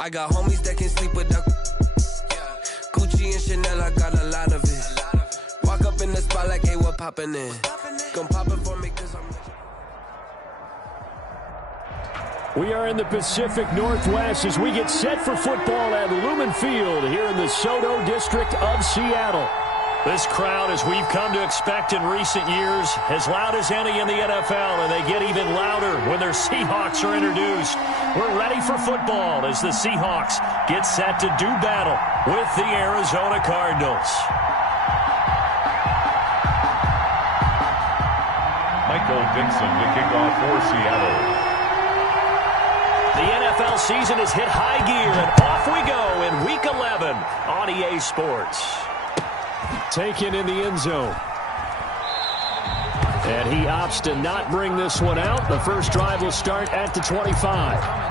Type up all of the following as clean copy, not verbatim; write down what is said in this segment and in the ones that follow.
I got homies that can sleep with the Gucci and Chanel, I got a lot of it. Walk up in the spot like, hey, what poppin' in? Come pop it for me, cause I'm rich. We are in the Pacific Northwest as we get set for football at Lumen Field here in the Soto district of Seattle. This crowd, as we've come to expect in recent years, as loud as any in the NFL, and they get even louder when their Seahawks are introduced. We're ready for football as the Seahawks get set to do battle with the Arizona Cardinals. Michael Dixon to kick off for Seattle. The NFL season has hit high gear, and off we go in Week 11 on EA Sports. Taken in the end zone. And he opts to not bring this one out. The first drive will start at the 25.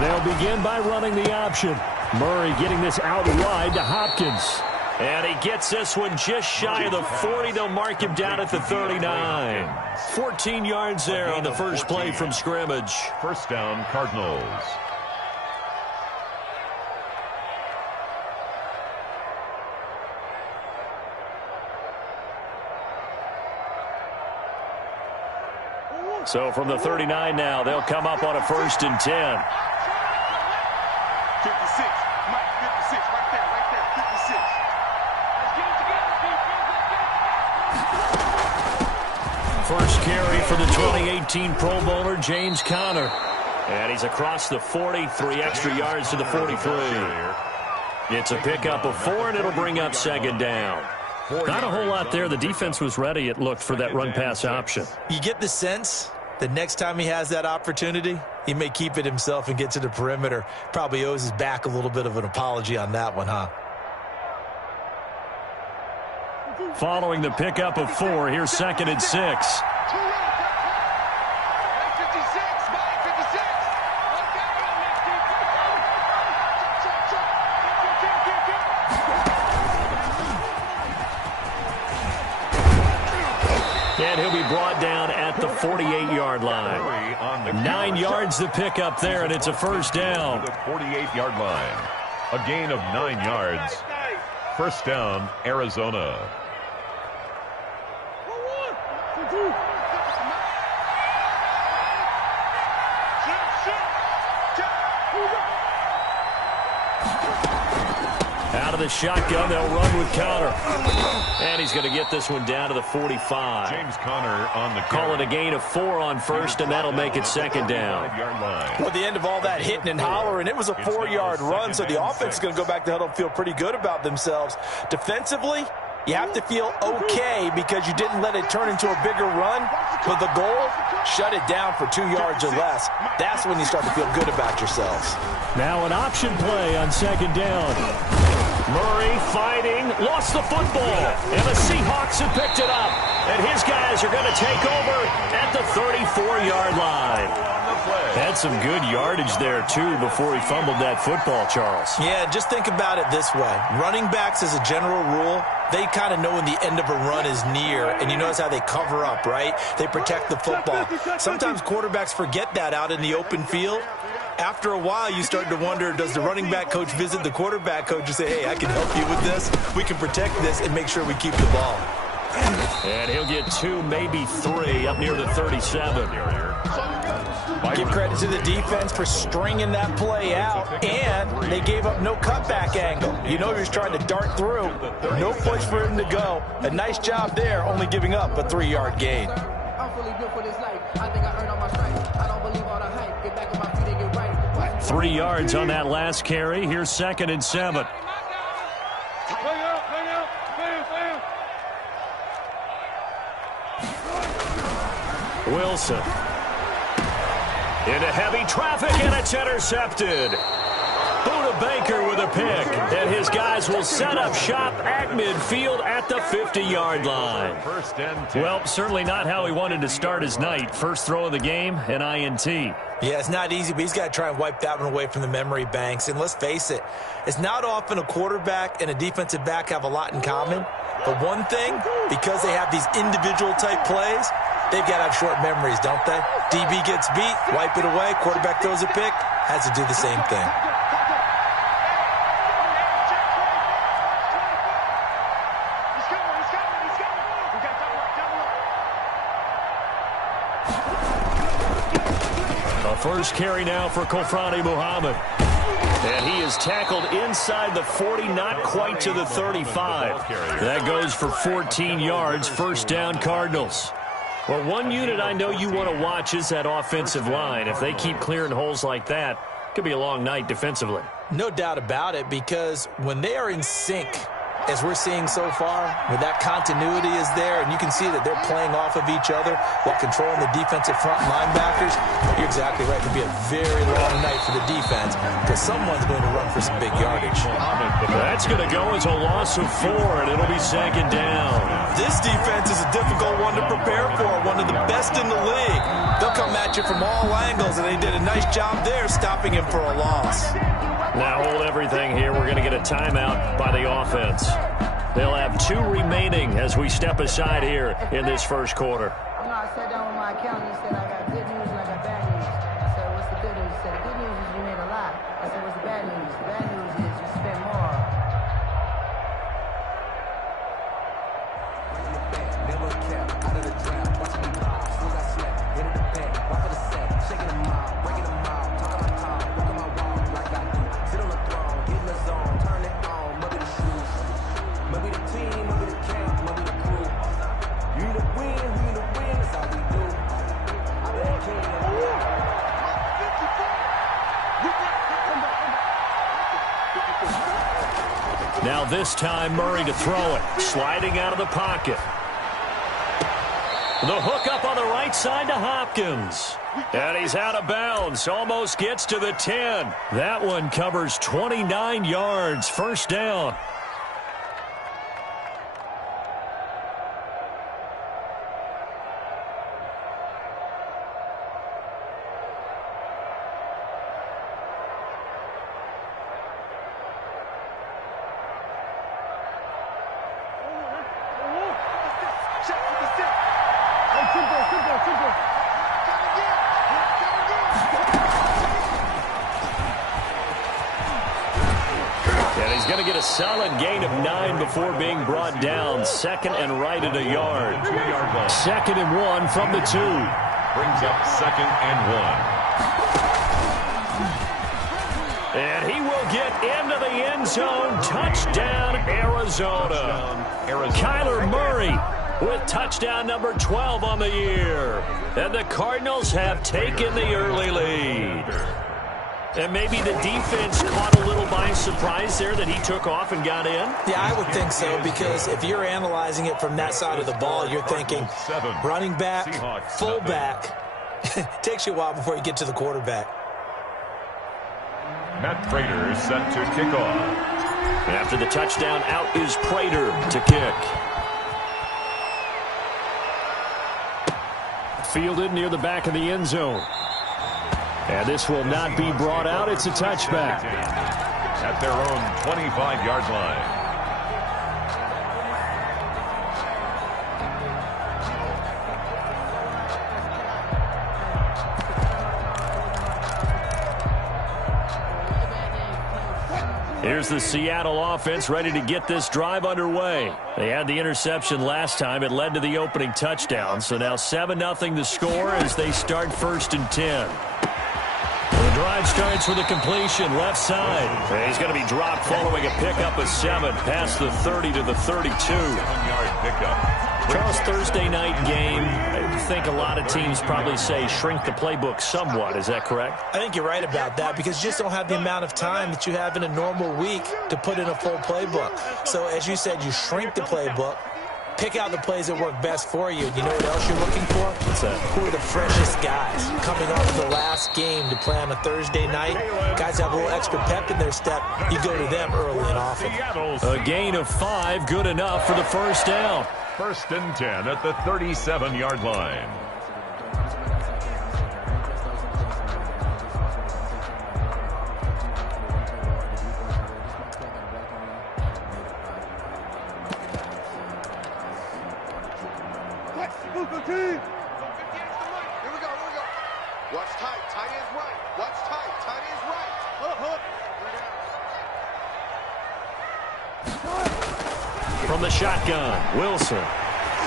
They'll begin by running the option. Murray getting this out wide to Hopkins. And he gets this one just shy of the 40. They'll mark him down at the 39. 14 yards there on the first play from scrimmage. First down, Cardinals. So from the 39 now, they'll come up on a 1st and 10. 56, Mike, 56, right there, 56. First carry for the 2018 Pro Bowler, James Conner. And he's across the 40, 3 extra yards to the 43. It's a pickup of 4, and it'll bring up 2nd down. Not a whole lot there. The defense was ready, it looked, for that run-pass option. You get the sense that next time he has that opportunity, he may keep it himself and get to the perimeter. Probably owes his back a little bit of an apology on that one, huh? Following the pickup of 4, here's 2nd and 6. And he'll be brought down at the 48-yard line. 9 yards to pick up there, and it's a first down. The 48-yard line. A gain of 9 yards. First down, Arizona. Out of the shotgun, they'll run with Conner. And he's going to get this one down to the 45. James Conner on the Call it a gain of 4 on first, and that'll make it 2nd down. Well, at the end of all that hitting and hollering, it was a 4-yard run, so the offense is going to go back to huddle and feel pretty good about themselves. Defensively, you have to feel okay because you didn't let it turn into a bigger run. But the goal, shut it down for 2 yards or less. That's when you start to feel good about yourselves. Now an option play on 2nd down. Murray fighting, lost the football, and the Seahawks have picked it up. And his guys are going to take over at the 34-yard line. Had some good yardage there, too, before he fumbled that football, Charles. Yeah, just think about it this way. Running backs, as a general rule, they kind of know when the end of a run is near, and you notice how they cover up, right? They protect the football. Sometimes quarterbacks forget that out in the open field. After a while, you start to wonder, does the running back coach visit the quarterback coach and say, hey, I can help you with this. We can protect this and make sure we keep the ball. And he'll get 2, maybe 3, up near the 37. Give credit to the defense for stringing that play out, and they gave up no cutback angle. You know he was trying to dart through. No place for him to go. A nice job there, only giving up a 3-yard gain. I'm fully built for this life. I think I earned all my stripes. I don't believe all the hype. Get back on my feet and get right. 3 yards on that last carry. Here's 2nd and 7. Wilson into heavy traffic, and it's intercepted. Buda Baker with a pick. And his guys will set up shop at midfield at the 50-yard line. First and 10. Well, certainly not how he wanted to start his night. First throw of the game, an INT. Yeah, it's not easy, but he's got to try and wipe that one away from the memory banks. And let's face it, it's not often a quarterback and a defensive back have a lot in common. But one thing, because they have these individual type plays, they've got to have short memories, don't they? DB gets beat, wipe it away, quarterback throws a pick, has to do the same thing. First carry now for Kofrani Muhammad. And he is tackled inside the 40, not quite to the 35. That goes for 14 yards, first down Cardinals. Well, one unit I know you want to watch is that offensive line. If they keep clearing holes like that, it could be a long night defensively. No doubt about it, because when they are in sync, as we're seeing so far, where that continuity is there, and you can see that they're playing off of each other while controlling the defensive front linebackers, you're exactly right. It could be a very long night for the defense because someone's going to run for some big yardage. That's going to go as a loss of 4, and it'll be second down. This defense is a difficult one to prepare for, one of the best in the league. They'll come at you from all angles, and they did a nice job there stopping him for a loss. Now hold everything here. We're going to get a timeout by the offense. They'll have 2 remaining as we step aside here in this first quarter. I sat down with my accountant. He said, I got good news and I got bad news. I said, what's the good news? He said, the good news is you made a lot. I said, what's the bad news? The bad news is you spent more. Never kept out of the draft, watching me pop. As soon as I slept, hit it the bed, walk for the set, shaking them out, breaking them out, talking my talk, walking my walk like I do. Sit on the throne, get in the zone, turn it on, maybe the shoes, maybe the team, maybe the camp, maybe the crew. You need to win, we need to win, that's all we do. I bet the king. Now this time Murray to throw it, sliding out of the pocket. The hook up on the right side to Hopkins. And he's out of bounds, almost gets to the 10. That one covers 29 yards, first down. Going to get a solid gain of 9 before being brought down. Second and right at a yard. 2-yard line. Second and 1 from the 2. Brings up second and 1. And he will get into the end zone. Touchdown, Arizona. Kyler Murray with touchdown number 12 on the year. And the Cardinals have taken the early lead. And maybe the defense caught a little by surprise there that he took off and got in? Yeah, I would think so, because if you're analyzing it from that side of the ball, you're thinking running back, fullback. It takes you a while before you get to the quarterback. Matt Prater set to kick off. After the touchdown, out is Prater to kick. Fielded near the back of the end zone. And this will not be brought out. It's a touchback. At their own 25-yard line. Here's the Seattle offense ready to get this drive underway. They had the interception last time. It led to the opening touchdown. So now 7-0 the score as they start first and 10. The drive starts with a completion left side. And he's going to be dropped following a pickup of 7 past the 30 to the 32. 7-yard pickup. Charles, Thursday night game, I think a lot of teams probably say shrink the playbook somewhat. Is that correct? I think you're right about that, because you just don't have the amount of time that you have in a normal week to put in a full playbook. So as you said, you shrink the playbook, Pick out the plays that work best for you. And you know what else you're looking for? What's that? Who are the freshest guys coming off the last game to play on a Thursday night? Guys have a little extra pep in their step. You go to them early and often. A gain of 5, good enough for the first down. 1st and 10 at the 37-yard line. Here we go. Watch tight. Tight ends right. Watch tight. Tight ends right. From the shotgun, Wilson.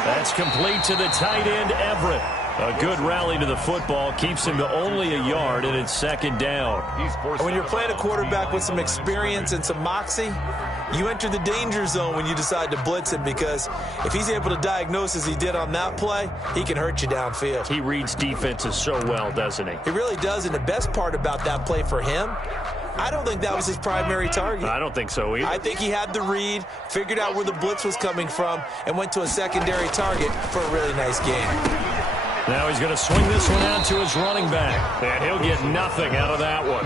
That's complete to the tight end, Everett. A good rally to the football keeps him to only a yard, and it's 2nd down. When you're playing a quarterback with some experience and some moxie, you enter the danger zone when you decide to blitz him, because if he's able to diagnose as he did on that play, he can hurt you downfield. He reads defenses so well, doesn't he? He really does, and the best part about that play for him, I don't think that was his primary target. I don't think so either. I think he had the read, figured out where the blitz was coming from, and went to a secondary target for a really nice game. Now he's going to swing this one out to his running back. And he'll get nothing out of that one.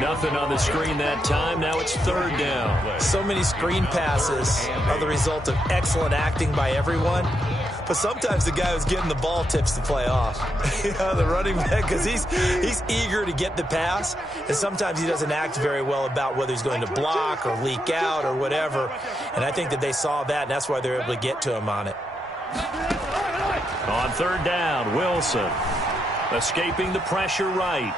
Nothing on the screen that time. Now it's 3rd down. So many screen passes are the result of excellent acting by everyone. But sometimes the guy who's getting the ball tips the play off. The running back, because he's eager to get the pass. And sometimes he doesn't act very well about whether he's going to block or leak out or whatever. And I think that they saw that, and that's why they're able to get to him on it. On 3rd down, Wilson escaping the pressure right.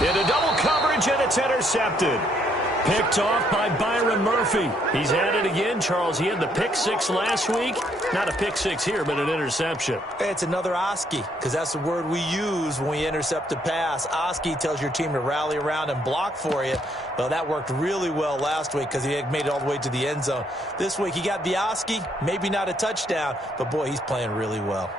Into double coverage, and it's intercepted. Picked off by Byron Murphy. He's at it again, Charles. He had the pick 6 last week. Not a pick 6 here, but an interception. It's another Oski, because that's the word we use when we intercept a pass. Oski tells your team to rally around and block for you. Well, that worked really well last week because he had made it all the way to the end zone. This week, he got the Oski, maybe not a touchdown, but, boy, he's playing really well.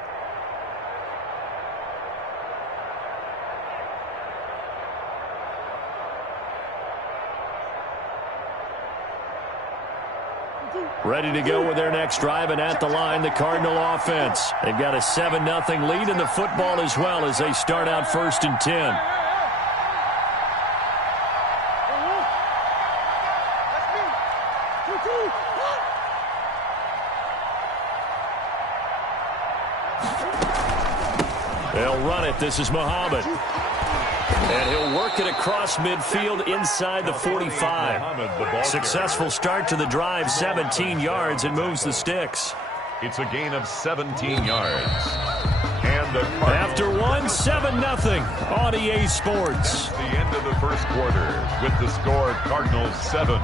Ready to go with their next drive, and at the line, the Cardinal offense. They've got a 7-0 lead in the football as well as they start out 1st and 10. They'll run it. This is Muhammad. And he'll work it across midfield inside the 45. Successful start to the drive, 17 yards, and moves the sticks. It's a gain of 17 yards. And the after 7-0 on EA Sports. The end of the 1st quarter with the score Cardinals 7,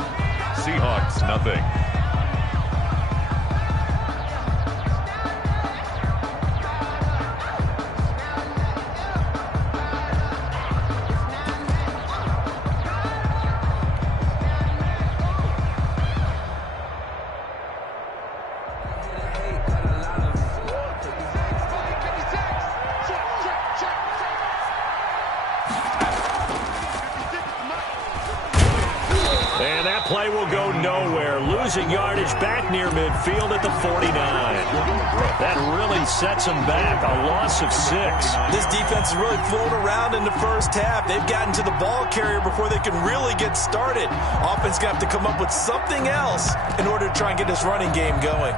Seahawks nothing. Play will go nowhere. Losing yardage back near midfield at the 49. That really sets them back. A loss of 6. This defense is really flown around in the first half. They've gotten to the ball carrier before they can really get started. Offense got to come up with something else in order to try and get this running game going.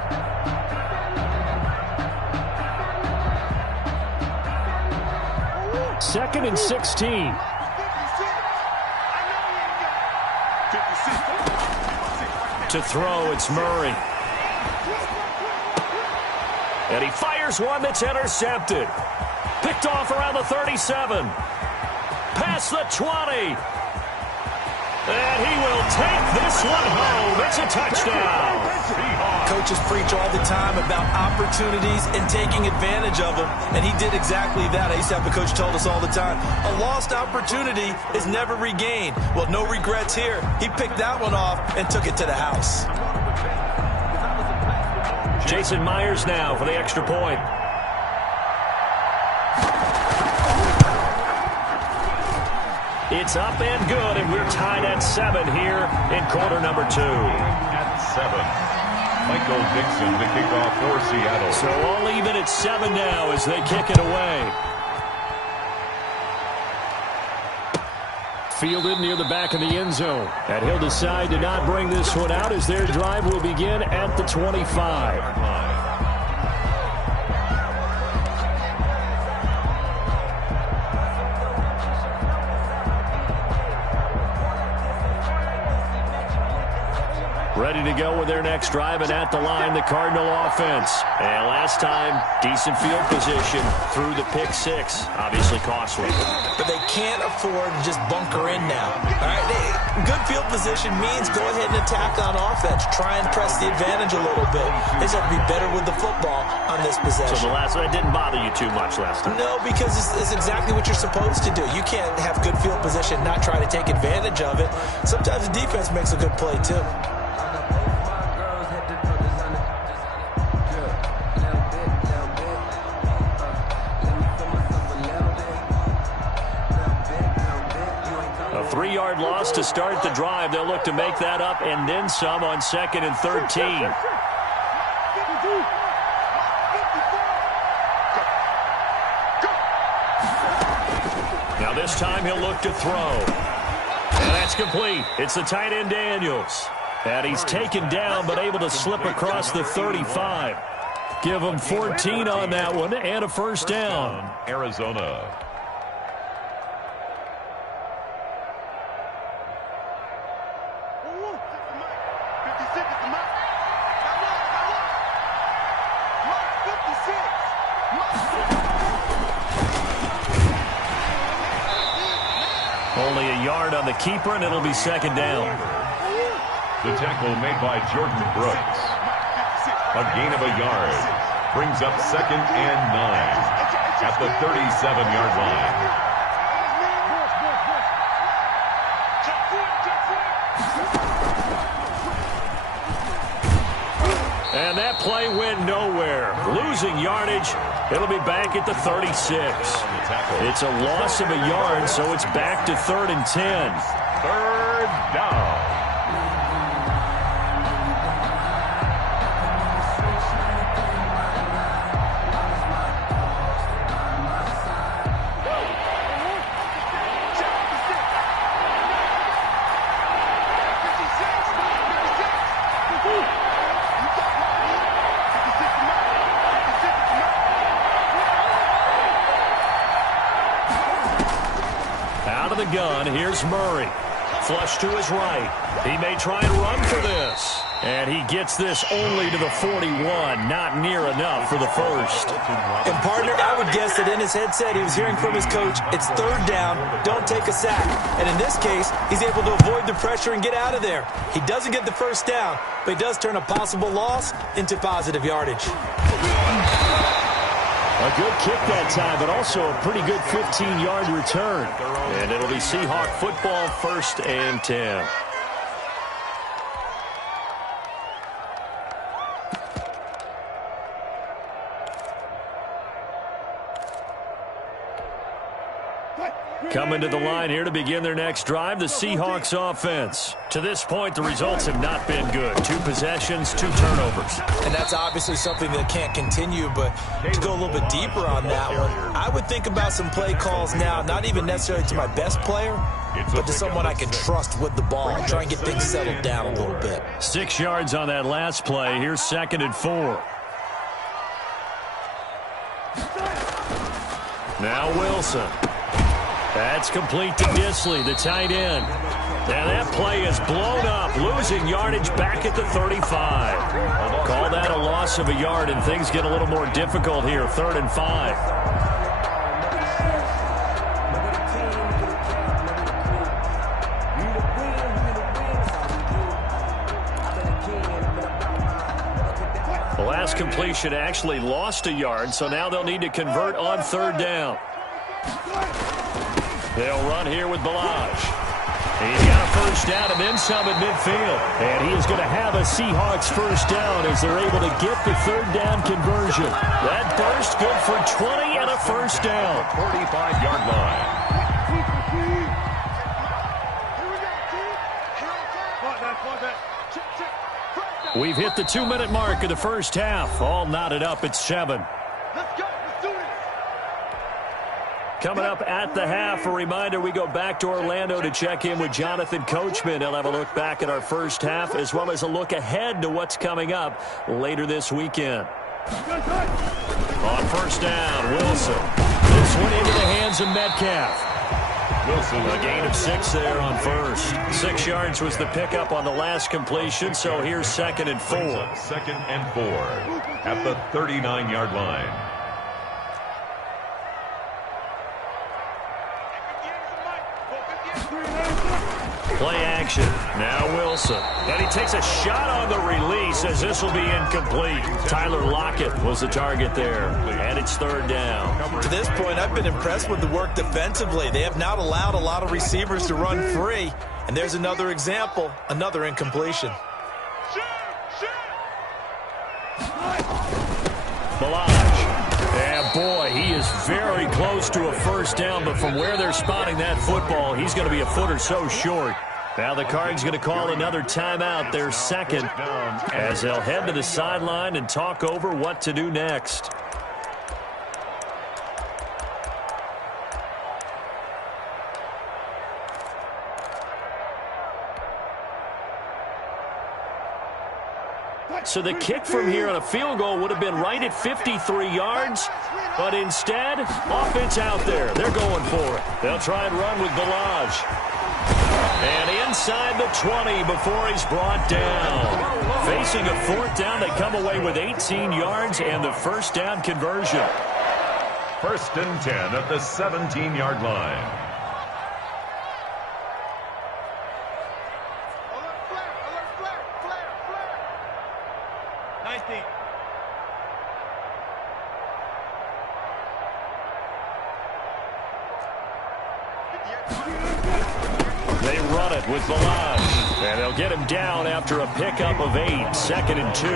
Second and 16. To throw, it's Murray. And he fires one that's intercepted. Picked off around the 37. Past the 20. And he will take this one home. It's a touchdown. Coaches preach all the time about opportunities and taking advantage of them, and he did exactly that. I used to have a coach told us all the time, a lost opportunity is never regained. Well, no regrets here. He picked that one off and took it to the house. Jason Myers now for the extra point. It's up and good, and we're tied at 7 here in quarter number 2. At Michael Dixon to kick off for Seattle. So all even at 7 now as they kick it away. Fielded near the back of the end zone. And he'll decide to not bring this one out as their drive will begin at the 25. Ready to go with their next drive, and at the line, the Cardinal offense. And last time, decent field position through the pick six. Obviously costly. But they can't afford to just bunker in now. All right, good field position means go ahead and attack on offense. Try and press the advantage a little bit. They just have to be better with the football on this possession. So the last one didn't bother you too much last time? No, because it's exactly what you're supposed to do. You can't have good field position, not try to take advantage of it. Sometimes the defense makes a good play, too. A 3-yard loss to start the drive. They'll look to make that up and then some on 2nd and 13. Now this time he'll look to throw. And that's complete. It's the tight end Daniels. And he's taken down but able to slip across the 35. Give him 14 on that one and a first down. Arizona. Only a yard on the keeper, and it'll be 2nd down. The tackle made by Jordan Brooks. A gain of a yard. Brings up 2nd and 9 at the 37-yard line. And that play went nowhere. Losing yardage. It'll be back at the 36. It's a loss of a yard, so it's back to 3rd and 10. 3rd down. Gun. Here's Murray. Flush to his right. He may try and run for this. And he gets this only to the 41. Not near enough for the first. And, partner, I would guess that in his headset he was hearing from his coach, it's 3rd down, don't take a sack. And in this case, he's able to avoid the pressure and get out of there. He doesn't get the first down, but he does turn a possible loss into positive yardage. A good kick that time, but also a pretty good 15-yard return. And it'll be Seahawk football, 1st and 10. Coming to the line here to begin their next drive, the Seahawks offense. To this point, the results have not been good. 2 possessions, 2 turnovers. And that's obviously something that can't continue, but to go a little bit deeper on that one, I would think about some play calls now, not even necessarily to my best player, but to someone I can trust with the ball. Try and get things settled down a little bit. 6 yards on that last play. Here's 2nd and 4. Now Wilson. That's complete to Disley, the tight end. And that play is blown up, losing yardage back at the 35. Call that a loss of a yard, and things get a little more difficult here, 3rd and 5. The last completion actually lost a yard, so now they'll need to convert on 3rd down. They'll run here with Balaj. He's got a first down and then some at midfield. And he is going to have a Seahawks first down as they're able to get the 3rd down conversion. That burst good for 20 and a first down. 45-yard line. We've hit the 2-minute mark of the first half. All knotted up at 7. Let's go. Let's do this. Coming up at the half, a reminder, we go back to Orlando to check in with Jonathan Coachman. He'll have a look back at our first half as well as a look ahead to what's coming up later this weekend. On first down, Wilson. This one into the hands of Metcalf. Wilson, a gain of 6 there on first. 6 yards was the pickup on the last completion, so here's 2nd and 4. 2nd and 4 at the 39-yard line. Play action. Now Wilson. And he takes a shot on the release as this will be incomplete. Tyler Lockett was the target there. And it's 3rd down. To this point, I've been impressed with the work defensively. They have not allowed a lot of receivers to run free. And there's another example, another incompletion. Balaj. And boy, he is very close to a first down, but from where they're spotting that football, he's going to be a foot or so short. Now the Cards going to call another timeout, their 2nd, as they'll head to the sideline and talk over what to do next. So the kick from here on a field goal would have been right at 53 yards, but instead, offense out there. They're going for it. They'll try and run with Balaj. And inside the 20 before he's brought down. Facing a 4th down, they come away with 18 yards and the first down conversion. 1st and 10 at the 17-yard line. They run it with Balaj, and they'll get him down after a pickup of 8, 2nd and 2.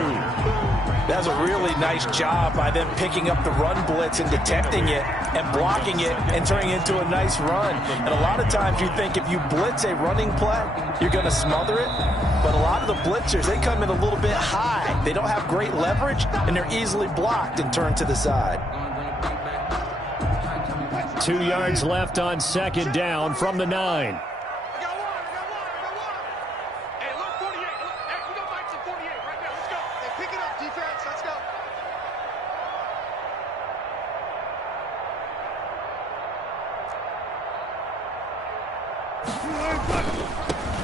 That's a really nice job by them picking up the run blitz and detecting it and blocking it and turning it into a nice run. And a lot of times you think if you blitz a running play, you're going to smother it. But a lot of the blitzers, they come in a little bit high. They don't have great leverage, and they're easily blocked and turned to the side. 2 yards left on 2nd down from the 9.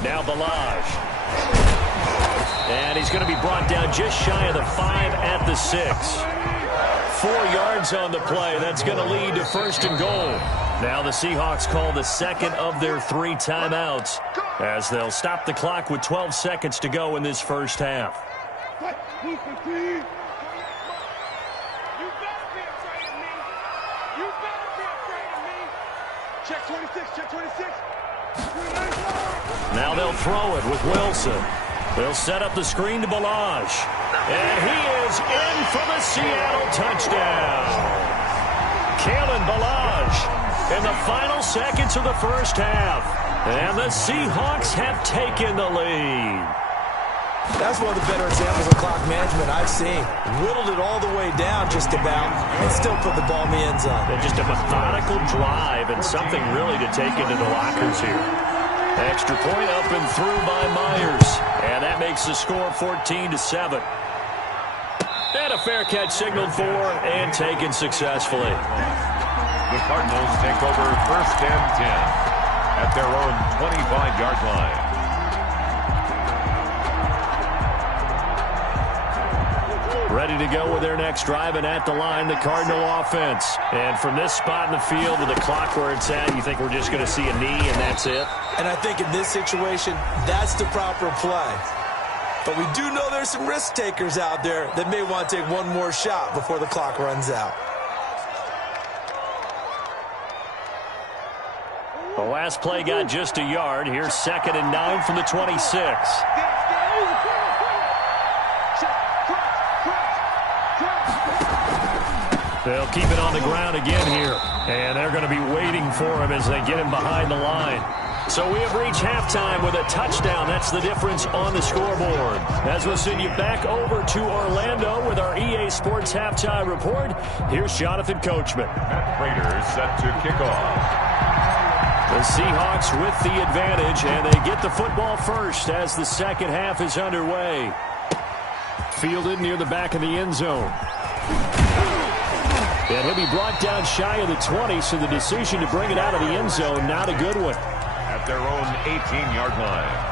Now Balaj. And he's going to be brought down just shy of the 5 at the 6. 4 yards on the play. That's going to lead to 1st and goal. Now the Seahawks call the 2nd of their 3 timeouts as they'll stop the clock with 12 seconds to go in this first half. Check 26, check 26. Now they'll throw it with Wilson. They'll set up the screen to Balaj. And he is in for the Seattle touchdown. Kalen Balaj in the final seconds of the first half. And the Seahawks have taken the lead. That's one of the better examples of clock management I've seen. Whittled it all the way down just about and still put the ball in the end zone. And just a methodical drive and something really to take into the lockers here. Extra point up and through by Myers. And that makes the score 14-7. And a fair catch signaled for and taken successfully. The Cardinals take over 1st and 10 at their own 25-yard line. Ready to go with their next drive, and at the line, the Cardinal offense. And from this spot in the field with the clock where it's at, you think we're just going to see a knee and that's it? And I think in this situation, that's the proper play. But we do know there's some risk takers out there that may want to take one more shot before the clock runs out. The last play got just a yard. Here's 2nd and 9 from the 26. They'll keep it on the ground again here. And they're going to be waiting for him as they get him behind the line. So we have reached halftime with a touchdown. That's the difference on the scoreboard. As we'll send you back over to Orlando with our EA Sports Halftime Report, here's Jonathan Coachman. Matt Prater set to kick off. The Seahawks with the advantage, and they get the football first as the second half is underway. Fielded near the back of the end zone. And he'll be brought down shy of the 20, so the decision to bring it out of the end zone, not a good one. At their own 18-yard line.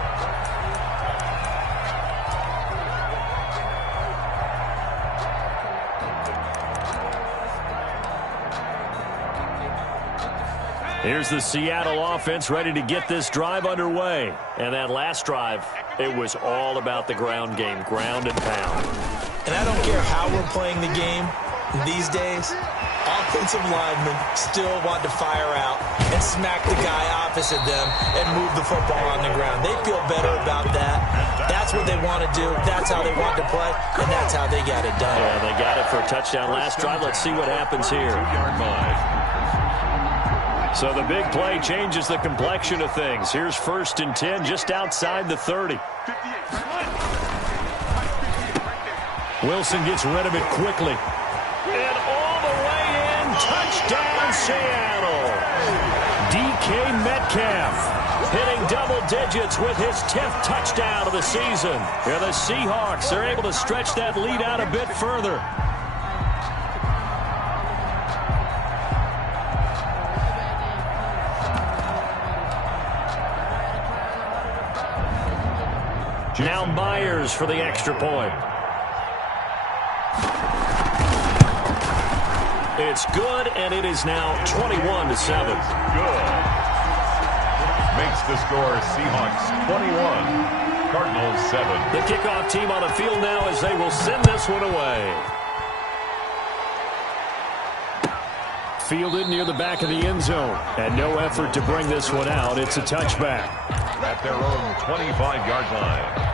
Here's the Seattle offense ready to get this drive underway. And that last drive, it was all about the ground game, ground and pound. And I don't care how we're playing the game these days, offensive linemen still want to fire out and smack the guy opposite them and move the football on the ground. They feel better about that. That's what they want to do. That's how they want to play, and that's how they got it done. Yeah, they got it for a touchdown last drive. Let's see what happens here. 2-yard line. So the big play changes the complexion of things. Here's 1st and 10 just outside the 30. Wilson gets rid of it quickly. And all the way in, touchdown Seattle. DK Metcalf hitting double digits with his 10th touchdown of the season. And the Seahawks are able to stretch that lead out a bit further. Now Myers for the extra point. It's good, and it is now 21-7. Good. Makes the score Seahawks 21, Cardinals 7. The kickoff team on the field now as they will send this one away. Fielded near the back of the end zone. And no effort to bring this one out. It's a touchback. At their own 25-yard line.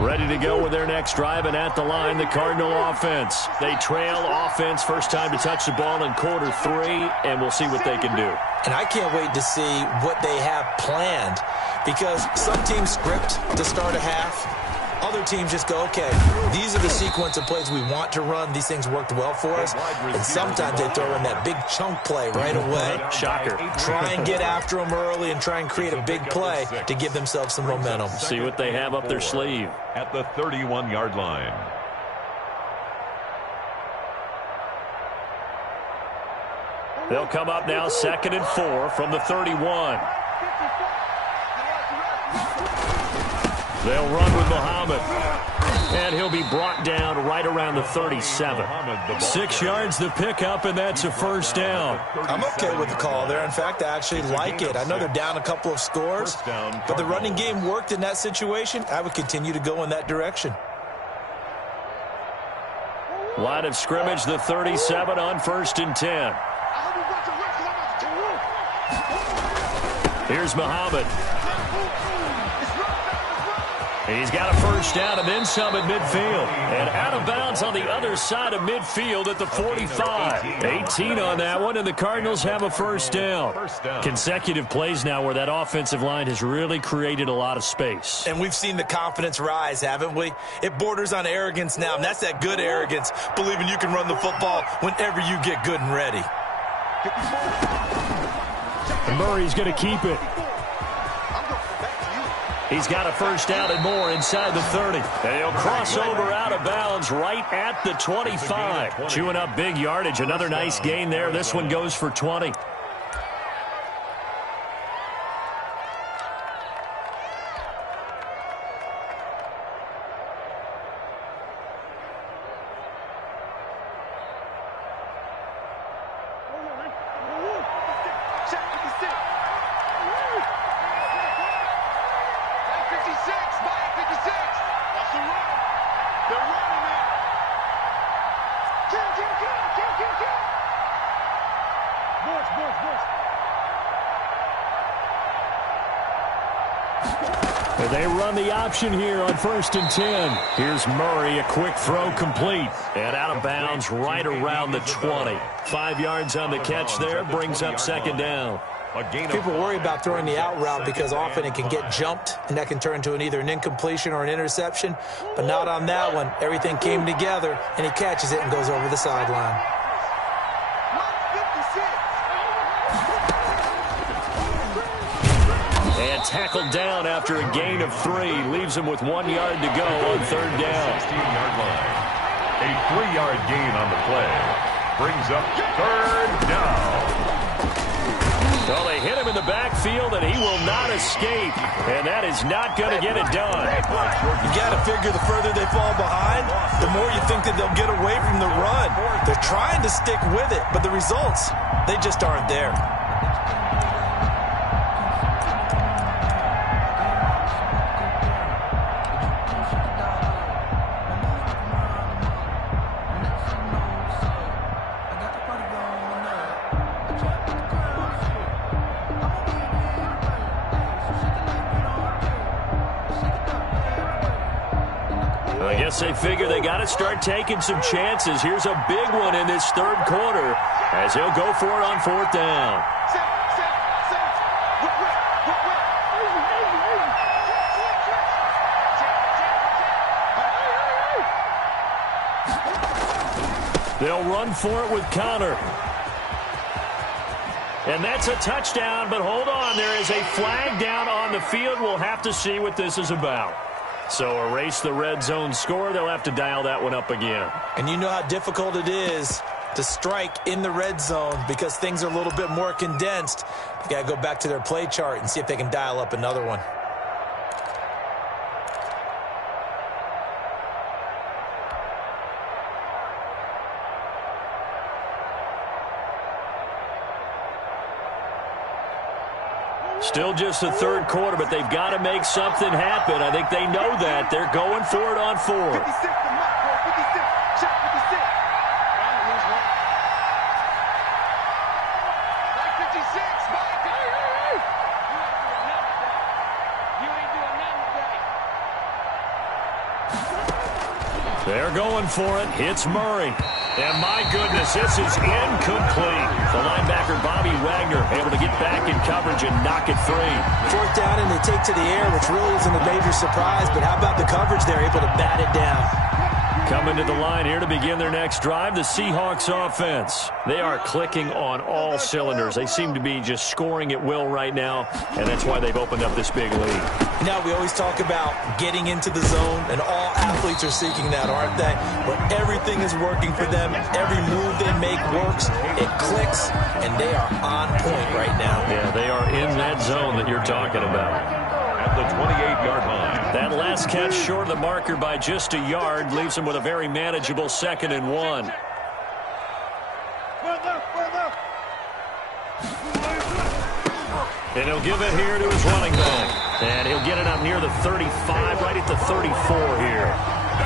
Ready to go with their next drive, and at the line, the Cardinal offense. They trail offense, first time to touch the ball in quarter 3, and we'll see what they can do. And I can't wait to see what they have planned, because some teams script to start a half. Other teams just go, okay, these are the sequence of plays we want to run. These things worked well for us. And sometimes they throw in that big chunk play right away. Shocker. Try and get after them early and try and create a big play to give themselves some momentum. See what they have up their sleeve. At the 31-yard line. They'll come up now 2nd and 4 from the 31. They'll run with Muhammad. And he'll be brought down right around the 37. 6 yards the pickup, and that's a first down. I'm okay with the call there. In fact, I actually like it. I know they're down a couple of scores, but the running game worked in that situation. I would continue to go in that direction. Line of scrimmage, the 37 on 1st and 10. Here's Muhammad. He's got a first down and then some at midfield. And out of bounds on the other side of midfield at the 45. 18 on that one, and the Cardinals have a first down. Consecutive plays now where that offensive line has really created a lot of space. And we've seen the confidence rise, haven't we? It borders on arrogance now, and that's that good arrogance, believing you can run the football whenever you get good and ready. Murray's going to keep it. He's got a first down and more inside the 30. And he'll cross over out of bounds right at the 25. Chewing up big yardage. Another nice gain there. This one goes for 20. They run the option here on 1st and 10. Here's Murray, a quick throw complete. And out of bounds right around the 20. 5 yards on the catch there, brings up 2nd down. People worry about throwing the out route because often it can get jumped, and that can turn into either an incompletion or an interception. But not on that one. Everything came together, and he catches it and goes over the sideline. And tackled down after a gain of 3. Leaves him with 1 yard to go on 3rd down. 16-yard line. A 3-yard gain on the play. Brings up 3rd down. Well, they hit him in the backfield, and he will not escape. And that is not going to get it done. You got to figure the further they fall behind, the more you think that they'll get away from the run. They're trying to stick with it, but the results, they just aren't there. I guess they figure they got to start taking some chances. Here's a big one in this 3rd quarter as he'll go for it on 4th down. They'll run for it with Connor. And that's a touchdown, but hold on. There is a flag down on the field. We'll have to see what this is about. So erase the red zone score. They'll have to dial that one up again. And you know how difficult it is to strike in the red zone because things are a little bit more condensed. You got to go back to their play chart and see if they can dial up another one. Still just the 3rd quarter, but they've got to make something happen. I think they know that. They're going for it on 4. They're going for it. It's Murray. And my goodness, this is incomplete. The linebacker, Bobby Wagner, able to get back in coverage and knock it free. 4th down, and they take to the air, which really isn't a major surprise. But how about the coverage there, able to bat it down? Coming to the line here to begin their next drive, the Seahawks offense. They are clicking on all cylinders. They seem to be just scoring at will right now, and that's why they've opened up this big lead. Now, we always talk about getting into the zone, and all athletes are seeking that, aren't they? Where everything is working for them, every move they make works, it clicks, and they are on point right now. Yeah, they are in that zone that you're talking about. At the 28-yard line. That last catch short of the marker by just a yard leaves him with a very manageable 2nd and 1. And he'll give it here to his running back. And he'll get it up near the 35, right at the 34 here.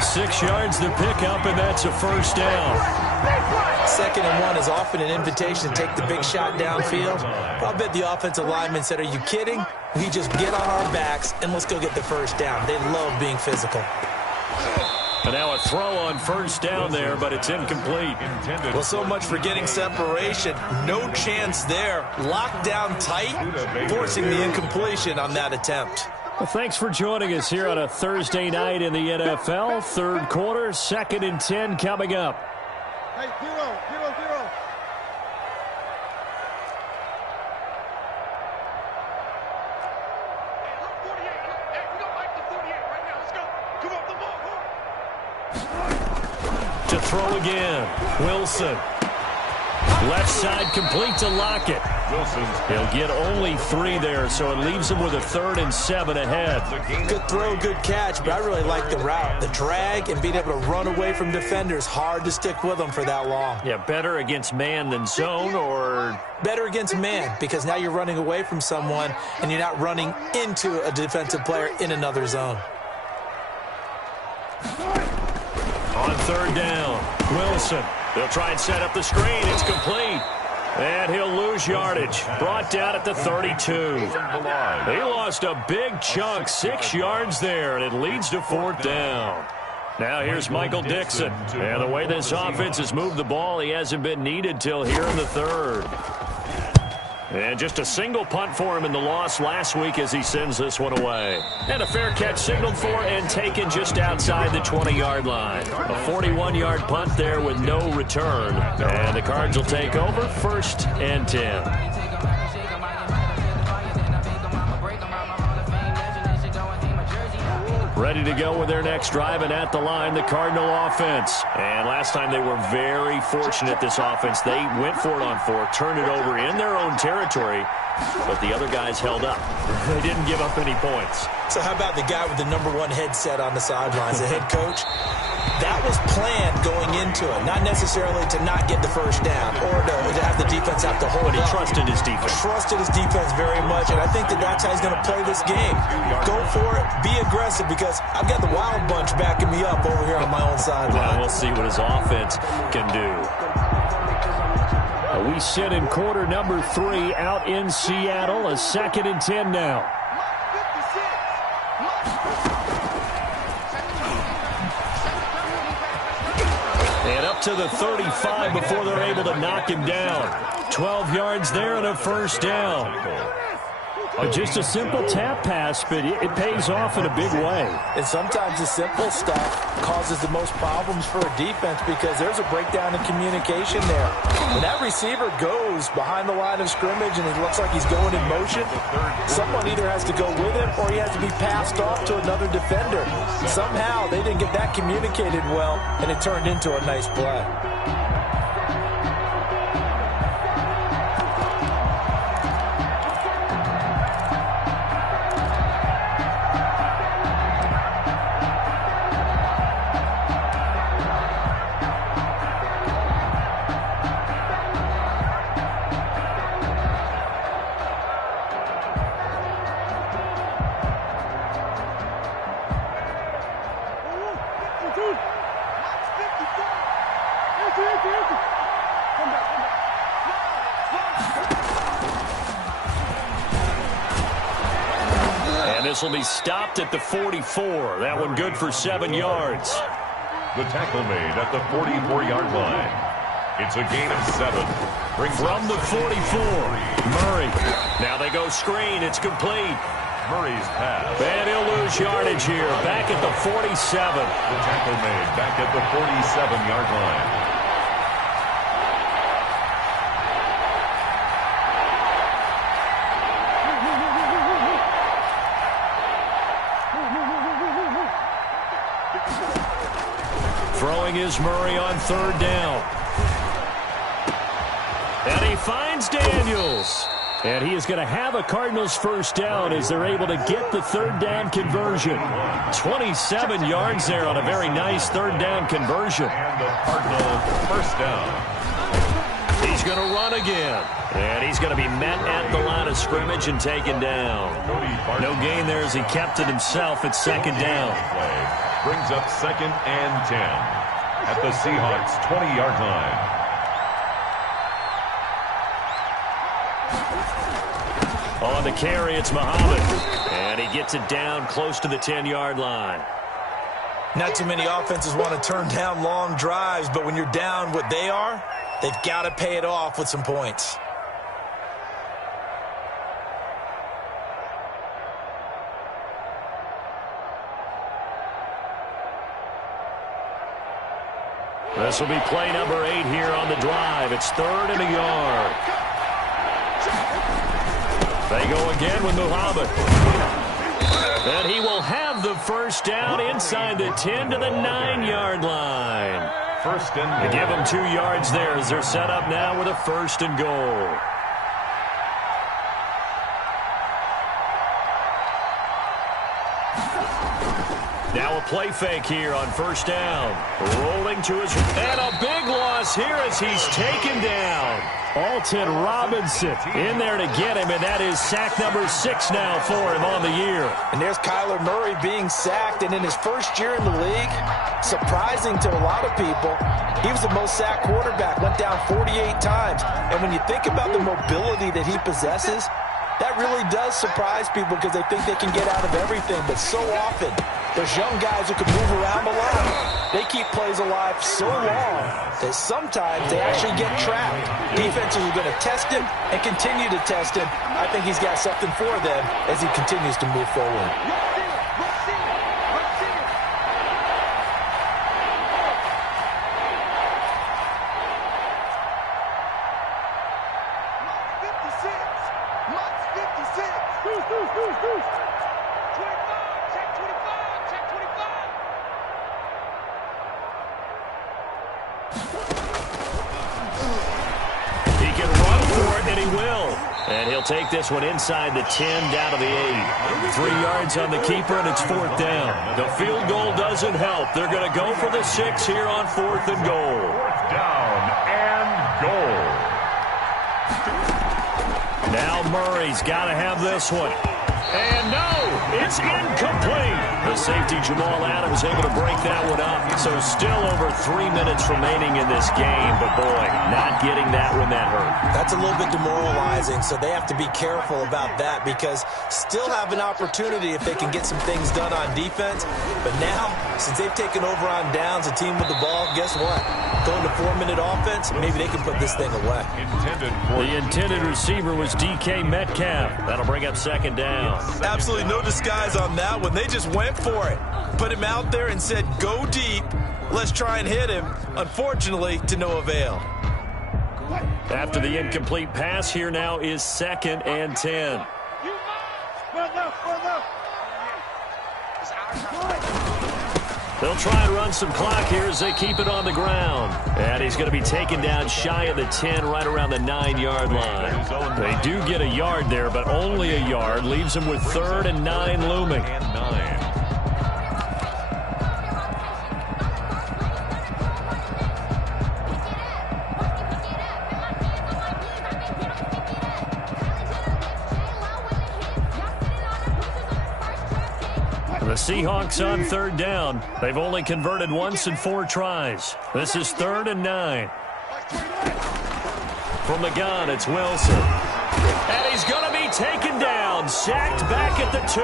6 yards to pick up, and that's a 1st down. 2nd and 1 is often an invitation to take the big shot downfield. But I'll bet the offensive lineman said, are you kidding? We just get on our backs, and let's go get the 1st down. They love being physical. And now a throw on 1st down there, but it's incomplete. Well, so much for getting separation. No chance there. Locked down tight, forcing the incompletion on that attempt. Well, thanks for joining us here on a Thursday night in the NFL. 3rd quarter, 2nd and 10 coming up. Hey, 0, 0, 0. To throw again, Wilson. Left side complete to Lockett. He'll get only 3 there, so it leaves him with a 3rd and 7 ahead. Good throw, good catch, but I really like the route. The drag and being able to run away from defenders. Hard to stick with them for that long. Yeah, better against man than zone, or? Better against man, because now you're running away from someone and you're not running into a defensive player in another zone. On 3rd down, Wilson. They'll try and set up the screen. It's complete. And he'll lose yardage. Brought down at the 32. He lost a big chunk, 6 yards there, and it leads to 4th down. Now here's Michael Dixon. And the way this offense has moved the ball, he hasn't been needed till here in the 3rd. And just a single punt for him in the loss last week as he sends this one away. And a fair catch signaled for and taken just outside the 20-yard line. A 41-yard punt there with no return. And the Cards will take over 1st and 10. Ready to go with their next drive, and at the line, the Cardinal offense. And last time they were very fortunate, this offense. They went for it on 4, turned it over in their own territory, but the other guys held up. They didn't give up any points. So how about the guy with the #1 headset on the sidelines, the head coach? That was planned going into it, not necessarily to not get the first down or to have the defense have to hold But he up. trusted his defense. Trusted his defense very much, and I think that's how he's going to play this game. Go for it, be aggressive, because I've got the Wild Bunch backing me up over here on my own sideline. Well, we'll see what his offense can do. We sit in quarter number 3 out in Seattle, a 2nd and 10 now. And up to the 35 before they're able to knock him down. 12 yards there and a 1st down. Just a simple tap pass, but it pays off in a big way. And sometimes the simple stuff causes the most problems for a defense because there's a breakdown in communication there. When that receiver goes behind the line of scrimmage and it looks like he's going in motion, someone either has to go with him or he has to be passed off to another defender. Somehow they didn't get that communicated well, and it turned into a nice play. This will be stopped at the 44. That one good for 7 yards. The tackle made at the 44-yard line. It's a gain of 7. From the 44, Murray. Now they go screen. It's complete. Murray's pass. And he'll lose yardage here. Back at the 47. The tackle made back at the 47-yard line. Throwing is Murray on 3rd down. And he finds Daniels. And he is going to have a Cardinals 1st down as they're able to get the 3rd down conversion. 27 yards there on a very nice 3rd down conversion. And the Cardinal 1st down. He's going to run again. And he's going to be met at the line of scrimmage and taken down. No gain there as he kept it himself at 2nd down. Brings up 2nd and 10 at the Seahawks 20-yard line. On the carry, it's Muhammad. And he gets it down close to the 10-yard line. Not too many offenses want to turn down long drives, but when you're down what they are, they've got to pay it off with some points. This will be play number 8 here on the drive. It's 3rd and a yard. They go again with Muhammad. And he will have the 1st down inside the 10 to the 9-yard line. 1st and They give them 2 yards there as they're set up now with a 1st and goal. Now a play fake here on 1st down. Rolling to his... And a big loss here as he's taken down. Alton Robinson in there to get him, and that is sack number 6 now for him on the year. And there's Kyler Murray being sacked, and in his first year in the league, surprising to a lot of people, he was the most sacked quarterback, went down 48 times. And when you think about the mobility that he possesses, that really does surprise people because they think they can get out of everything. But so often, there's young guys who can move around a lot. They keep plays alive so long that sometimes they actually get trapped. Defenses are going to test him and continue to test him. I think he's got something for them as he continues to move forward. And he'll take this one inside the 10, down to the 8. 3 yards on the keeper, and it's 4th down. The field goal doesn't help. They're going to go for the 6 here on 4th and goal. 4th down and goal. Now Murray's got to have this one. And no, it's incomplete. The safety Jamal Adams able to break that one up. So still over 3 minutes remaining in this game. But boy, not getting that when that hurt. That's a little bit demoralizing, so they have to be careful about that because still have an opportunity if they can get some things done on defense. But now, since they've taken over on downs, a team with the ball, guess what? Going to 4-minute offense, maybe they can put this thing away. The intended receiver was DK Metcalf. That'll bring up 2nd down. Absolutely no disguise on that one. They just went for it. Put him out there and said, go deep. Let's try and hit him. Unfortunately, to no avail. After the incomplete pass, here now is 2nd and 10. They'll try and run some clock here as they keep it on the ground. And he's going to be taken down shy of the 10, right around the 9-yard line. They do get a yard there, but only a yard. Leaves them with 3rd and 9 looming. The Seahawks on 3rd down. They've only converted once in 4 tries. This is 3rd and 9. From the gun, it's Wilson. And he's going to be taken down. Sacked back at the 2.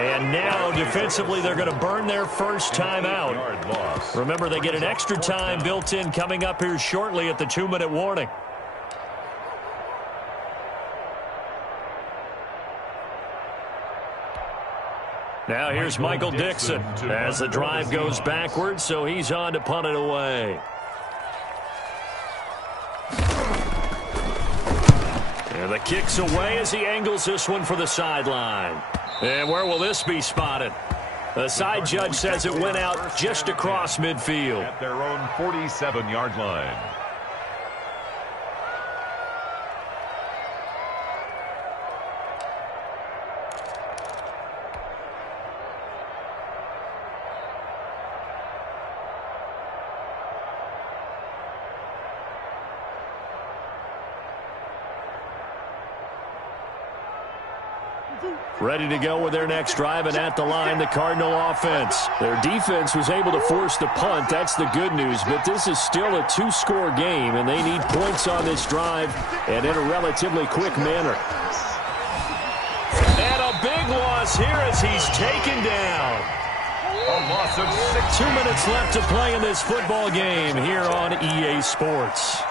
And now, defensively, they're going to burn their first time out. Remember, they get an extra time built in coming up here shortly at the 2-minute warning. Now here's Michael Dixon as the drive goes backwards, so he's on to punt it away. And the kick's away as he angles this one for the sideline. And where will this be spotted? The side judge says it went out just across midfield. At their own 47-yard line. Ready to go with their next drive, and at the line, the Cardinal offense. Their defense was able to force the punt. That's the good news, but this is still a 2-score game, and they need points on this drive and in a relatively quick manner. And a big loss here as he's taken down. A loss of 6. 2 minutes left to play in this football game here on EA Sports.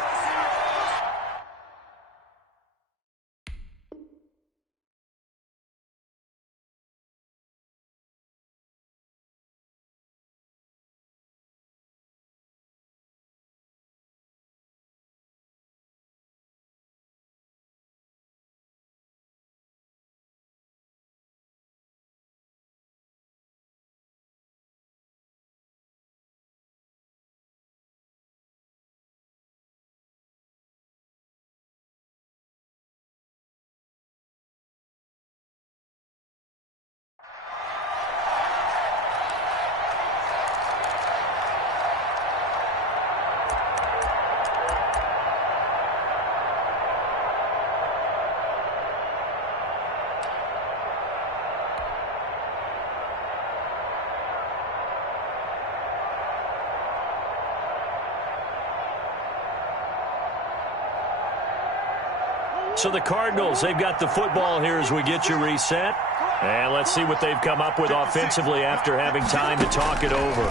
So the Cardinals, they've got the football here as we get you reset. And let's see what they've come up with offensively after having time to talk it over.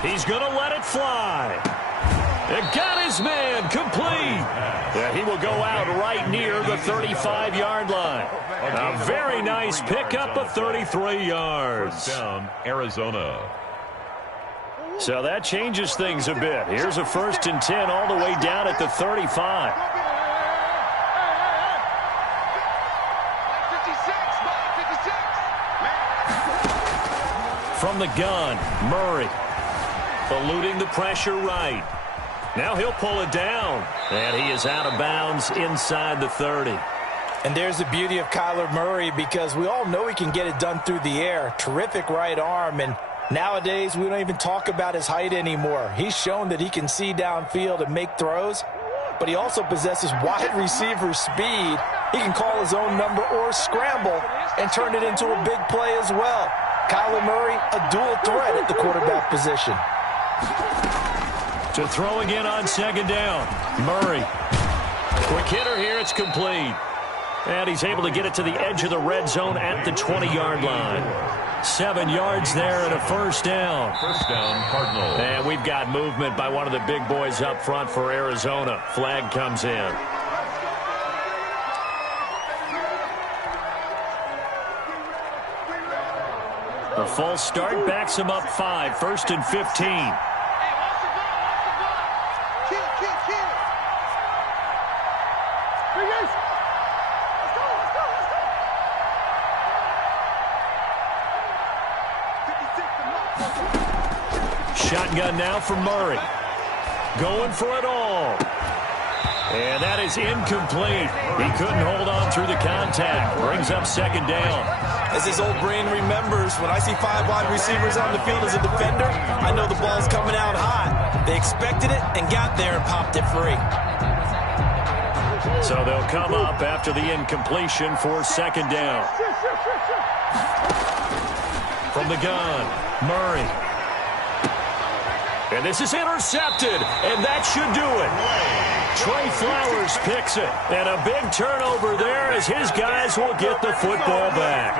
He's going to let it fly. It got his man complete. And he will go out right near the 35-yard line. A very nice pickup of 33 yards. First down, Arizona. So that changes things a bit. Here's a 1st and 10 all the way down at the 35. From the gun, Murray. Eluding the pressure right. Now he'll pull it down. And he is out of bounds inside the 30. And there's the beauty of Kyler Murray, because we all know he can get it done through the air. Terrific right arm, and nowadays we don't even talk about his height anymore. He's shown that he can see downfield and make throws, but he also possesses wide receiver speed. He can call his own number or scramble and turn it into a big play as well. Kyler Murray, a dual threat at the quarterback position. To throw again on 2nd down. Murray. Quick hitter here. It's complete. And he's able to get it to the edge of the red zone at the 20-yard line. 7 yards there and a 1st down. First down, Cardinals. And we've got movement by one of the big boys up front for Arizona. Flag comes in. The false start backs him up 5. 1st and 15. Shotgun now for Murray. Going for it all. And that is incomplete. He couldn't hold on through the contact. Brings up 2nd down. As his old brain remembers, when I see 5 wide receivers on the field as a defender, I know the ball's coming out hot. They expected it and got there and popped it free. So they'll come up after the incompletion for 2nd down. From the gun, Murray. And this is intercepted, and that should do it. Trey Flowers picks it, and a big turnover there as his guys will get the football back.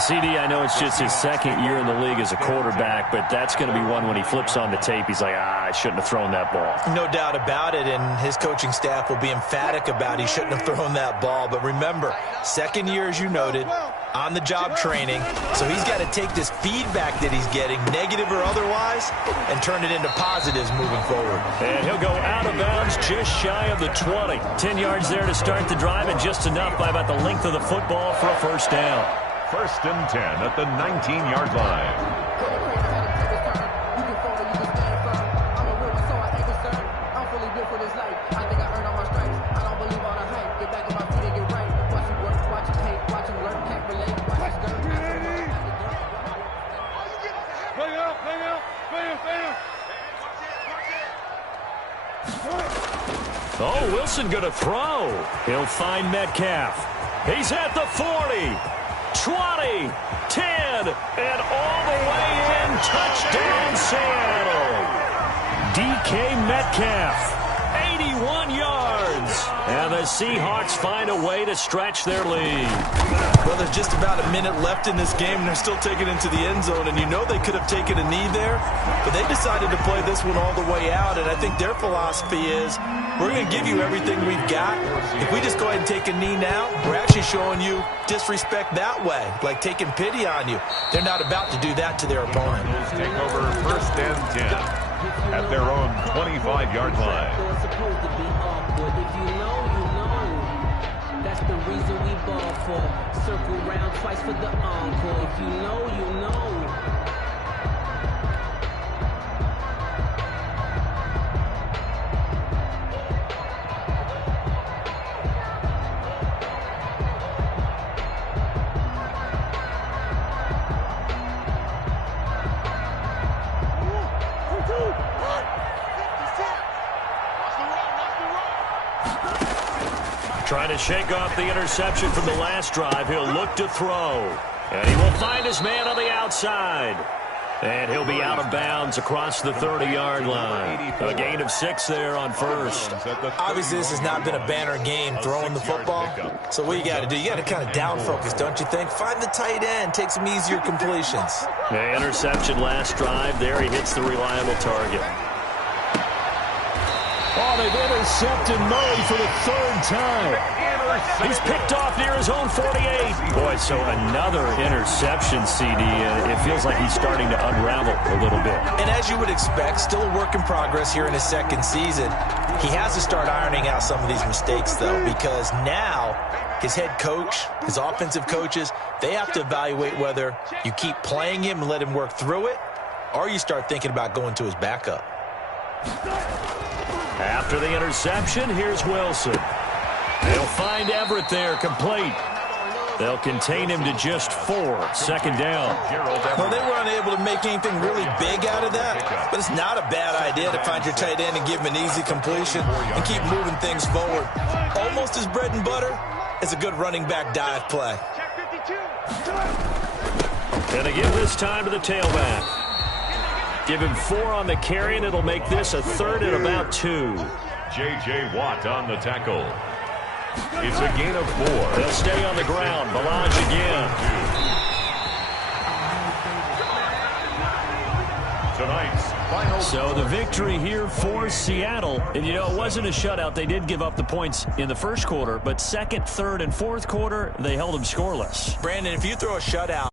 CD, I know it's just his 2nd year in the league as a quarterback, but that's going to be one when he flips on the tape. He's like, I shouldn't have thrown that ball. No doubt about it, and his coaching staff will be emphatic about he shouldn't have thrown that ball. But remember, 2nd year, as you noted, on-the-job training, so he's got to take this feedback that he's getting, negative or otherwise, and turn it into positives moving forward. And he'll go out of bounds just shy of the 20. 10 yards there to start the drive, and just enough by about the length of the football for a 1st down. 1st and 10 at the 19-yard line. Oh, Wilson going to throw. He'll find Metcalf. He's at the 40, 20, 10, and all the way in. Touchdown, Seattle. DK Metcalf, 81 yards. And the Seahawks find a way to stretch their lead. Well, there's just about a minute left in this game, and they're still taking it to the end zone. And you know they could have taken a knee there, but they decided to play this one all the way out. And I think their philosophy is, we're going to give you everything we've got. If we just go ahead and take a knee now, we're actually showing you disrespect that way, like taking pity on you. They're not about to do that to their opponent. Take over 1st and 10 at their own 25-yard line. That's the reason we ball for. Circle round twice for the encore. If you know, you know. Trying to shake off the interception from the last drive. He'll look to throw. And he will find his man on the outside. And he'll be out of bounds across the 30-yard line. A gain of 6 there on first. Obviously, this has not been a banner game throwing the football. So what you got to do, you got to kind of down focus, don't you think? Find the tight end, take some easier completions. The interception last drive. There he hits the reliable target. Oh, they've intercepted Murray for the 3rd time. He's picked off near his own 48. Boy, so another interception, CD. It feels like he's starting to unravel a little bit. And as you would expect, still a work in progress here in his 2nd season. He has to start ironing out some of these mistakes, though, because now his head coach, his offensive coaches, they have to evaluate whether you keep playing him and let him work through it, or you start thinking about going to his backup. After the interception, here's Wilson. They'll find Everett there, complete. They'll contain him to just 4. 2nd down. Well, they were unable to make anything really big out of that, but it's not a bad idea to find your tight end and give him an easy completion and keep moving things forward. Almost as bread and butter as a good running back dive play. And they give this time to the tailback. Give him 4 on the carry, and it'll make this a 3rd and about 2. J.J. Watt on the tackle. It's a gain of 4. They'll stay on the ground. Balaj again. Tonight's final. So the victory here for Seattle. And, you know, it wasn't a shutout. They did give up the points in the 1st quarter, but 2nd, 3rd, and 4th quarter, they held them scoreless. Brandon, if you throw a shutout,